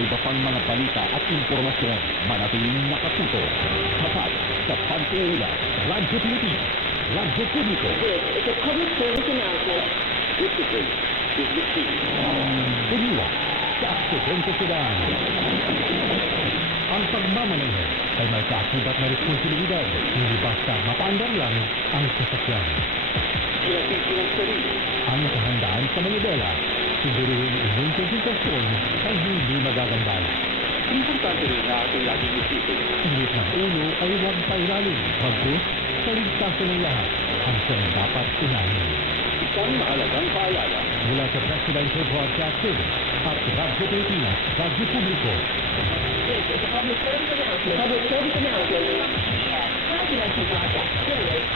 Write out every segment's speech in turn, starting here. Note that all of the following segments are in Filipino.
sa iba pang mga balita at impormasyon, manatiling nakatuto. Tapat sa pagkikinig, Radyo Pilipinas, Radyo Publiko. This is a public service announcement. Discipline is the key. Puniwa sa aksidente silang. Ang pagmamaneho ay may kaakibat na responsibilidad, hindi basta mapaandar lang ang sasakyan. Pinasisi ng sarili. Ang kahandaan sa Manibela, siguruhin inyong konsentrasyon ay hindi magagambala. Importante rin na ating laging isipin. Init ng ulo ay huwag pairalim, bagkus sa ligtasan ng lahat ang siyang dapat unahin. Isang mahalagang paalala. Mula sa Presidential Broadcast Service at Radyo Pilipinas, Radyo Publiko. This is a public service announcement. Public service announcement. Presidential Broadcast Service.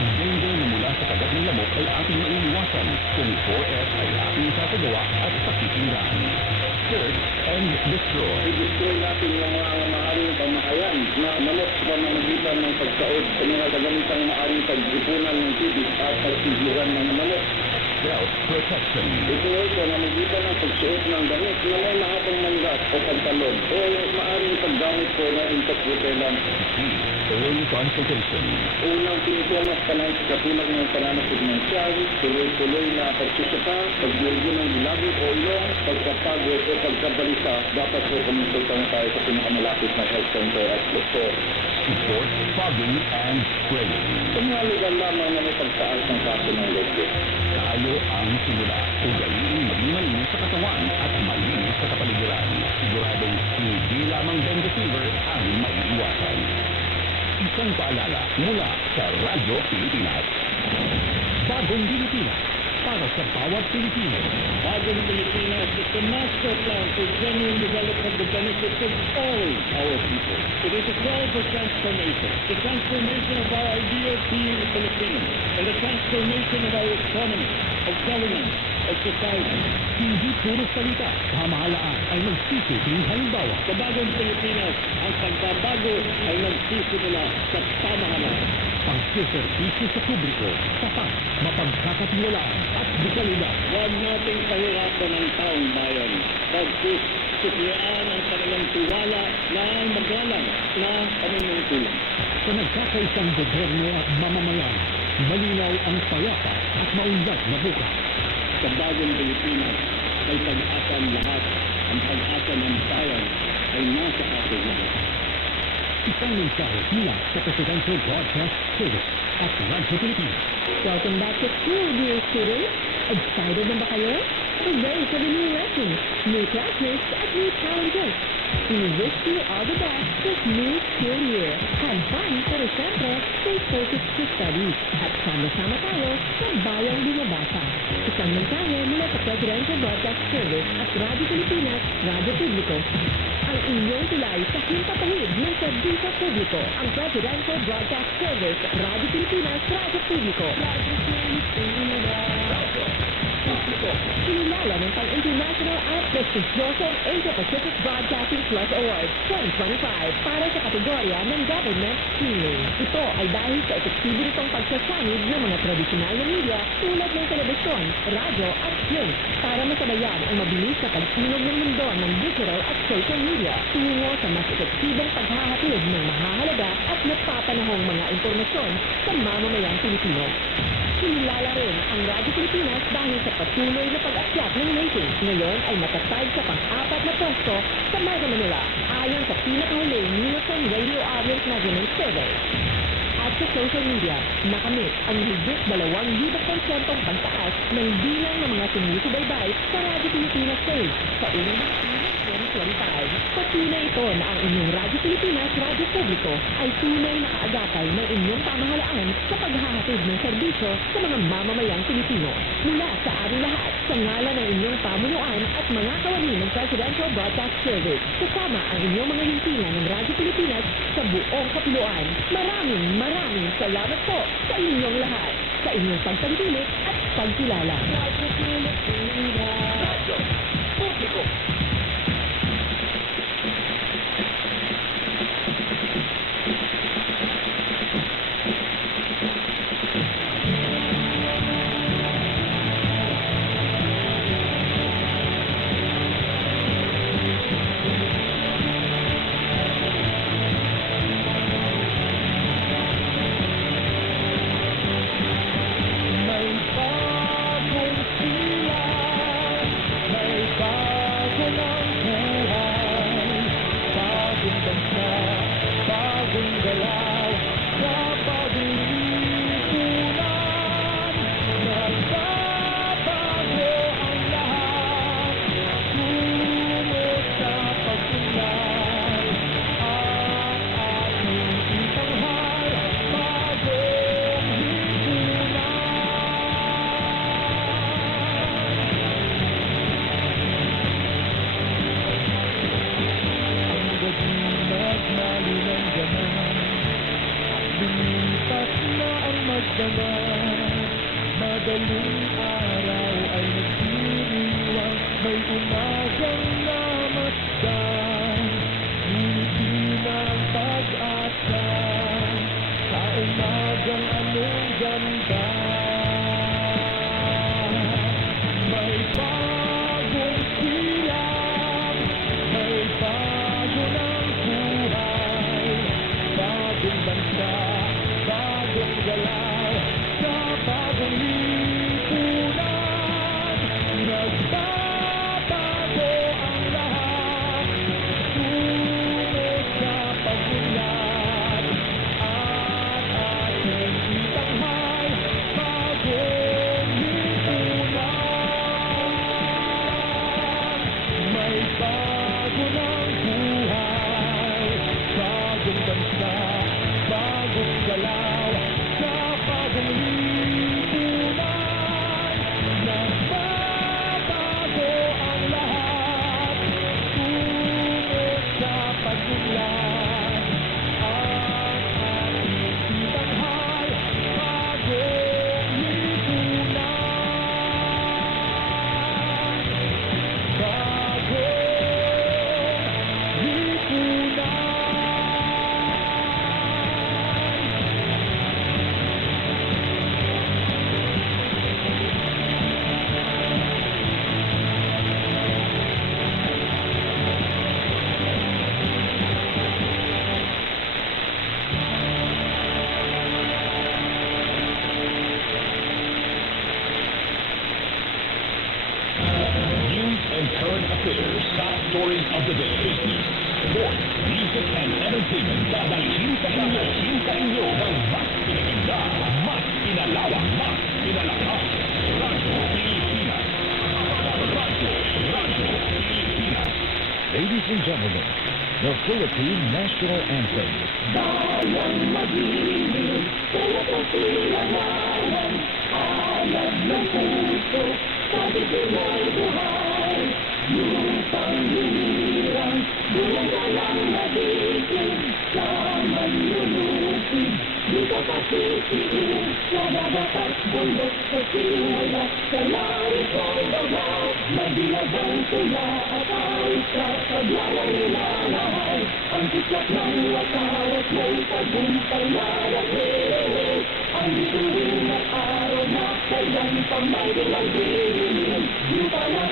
Danger na mula sa kagat ng lamok ay ating maiiwasan kung 4S ay ating isasagawa at pakikinggan. Search and destroy. I-destroy natin yung mga maaaring pamahayan na manok sa pamamagitan ng pagsaot sa mga kagamitan maaaring pag-ipunan ng tubig at pagsiglugan ng manok. Self-protection. Ito ay pamamagitan ng pagsuot ng damit na may mahabang mandat o pantalon o maaaring paggamit po ng interpretelan. Early consultation. Unang pinitumas pa ng katulad ng pananakot ng tiyan, tuloy-tuloy na pagsusaka, pagdirgo ng bilagid o ilong, pagkapagod o pagkabalisa, dapat po kumonsulta tayo sa pinakamalapit na health center at doktor. Support, fogging, and spraying. Tumaligan lamang na may pagtaas ng kaso ng lobby. Tayo ang simula. Ugaliin maging malinis sa katawan at malinis sa kapaligiran. Siguradong hindi lamang dengue fever ang maiiwasan. Isang paalala mula sa Radyo Pilipinas. Bagong Pilipinas para sa bawat Pilipino. Bagong Pilipinas is the master plan for genuine development of benefits of all our people. It is a call for transformation. The transformation of our idea of being a Filipino and the transformation of our economy, of governance, of society. Hindi puro salita, pamahalaan ay nagsisilbing halimbawa. Sa Bagong Pilipinas, ang pagbabago ay nagsisimula sa pamahalaan. Pagsiservisyo sa publiko, tapat, mapagkakatiwalaan at dekalidad. Huwag nating pahirapan ang taong bayan. Pagkus, suklian ang kanilang tiwala na magalang na paninungkulan. Sa nagkakaisang gobyerno at mamamayan, malinaw ang payapa at maunlad na bukas. Sa Bagong Pilipinas, ay pag-asa ang lahat. Ang pag-asa ng bayan ay nasa atin lahat. Isang mensahe mula sa Presidential Broadcast Service at Radyo Pilipinas. Welcome back to school, dear students. Excited na ba kayo? We're ready for the new lesson, new classmates at new challenges. We wish you all the best this new school year. Have fun, pero syempre, stay focused to studies. At sama-sama tayo sa bayang binabasa. Isang mensahe mula sa Presidential Broadcast Service at Radyo Pilipinas, Radyo Publiko. Ang inyong tulay sa himpapahid ng serbisyo publiko. Ang Presidential Broadcast Service, Radyo Pilipinas, Radyo Publiko. Radyo Publiko. Sinilala ng pang-international at prestigyosong Asia-Pacific Broadcasting Plus Awards 2025 para sa kategorya ng Government Streaming. Ito ay dahil sa epektibo nitong pagsasanid ng mga tradisyonal na media tulad ng telebisyon, radyo at print para masabayan ang mabilis na pagsinog ng mundo ng digital at social media tungo sa mas epektibong paghahatid ng mahahalaga at napapanahong mga impormasyon sa mamamayang Pilipino. Kinilala rin ang Radyo Pilipinas dahil sa patuloy na pag-akyat ng ratings. Ngayon ay matatag sa pang-apat na pwesto sa Mega Manila ayon sa pinakahuling Nielsen Radio Audience Measurement Survey. At sa social media, nakamit ang higit 2,000% pagtaas ng bilang ng mga sumusubaybay sa Radyo Pilipinas page sa unang 2025. Patunay ito na ang inyong Radyo Pilipinas, Radyo Publiko ay tunay na kaagapay ng inyong pamahalaan sa paghahatid ng serbisyo sa mga mamamayang Pilipino. Mula sa ating lahat, sa ngalan ng inyong pamunuan at mga kawani ng Presidential Broadcast Service, kasama ang inyong mga himpilan ng Radyo Pilipinas sa buong kapuluan. Maraming salamat po sa inyong lahat, sa inyong pagtangkilik at pagkilala. Radyo Pilipinas, Radyo Publiko. ng buhay. Bagong bansa, bagong galaw, sa bagong lipunan. Nagbabago ang lahat, tungo sa pag-unlad. At ating itanghal, bagong lipunan. Ang gabi nagnalo ng ganan, at lumipas na ang magdamag. Madaling araw ay nagdiriwang, may umagang namasdan. Ngunit di na ang pag-asa, sa umagang anong ganda. May bagong silang, may bago ng buhay. Bagong bansa, bagong galaw, sa bagong lipunan. Nagbabago ang lahat, tungo sa pag-unlad. At ating itanghal, bagong lipunan. May bago ng buhay, bagong bansa, bagong galaw, sa bagong lipunan. Nagbabago ang lahat, tungo sa pag-unlad. At ating itanghal, bagong lipunan. Bagong lipunan. News and current affairs, top stories of the day, business, sports, music, and entertainment. Dadalhin sa inyo ng mas pinaganda, mas pinalawak, mas pinalakas. Radyo Pilipinas. Radyo Pilipinas. Ladies and gentlemen, the Philippine National Anthem. Bayan mag-ibig, kaya pasilangalan, alab ng puso, sa bigilay buhay. Lupang hinirang, bulang dalang nabigin, sa manlulupig, di ka pasisiin, sa dagat at bundok, sa simula, sa langit ng dagat, magdilabang tula at awit sa paglalang nilalahal. Ang tiyak ng watawat may tagumpay na naglilingin, ang bituin at araw na kailan pa may dilang dilim, lupa ng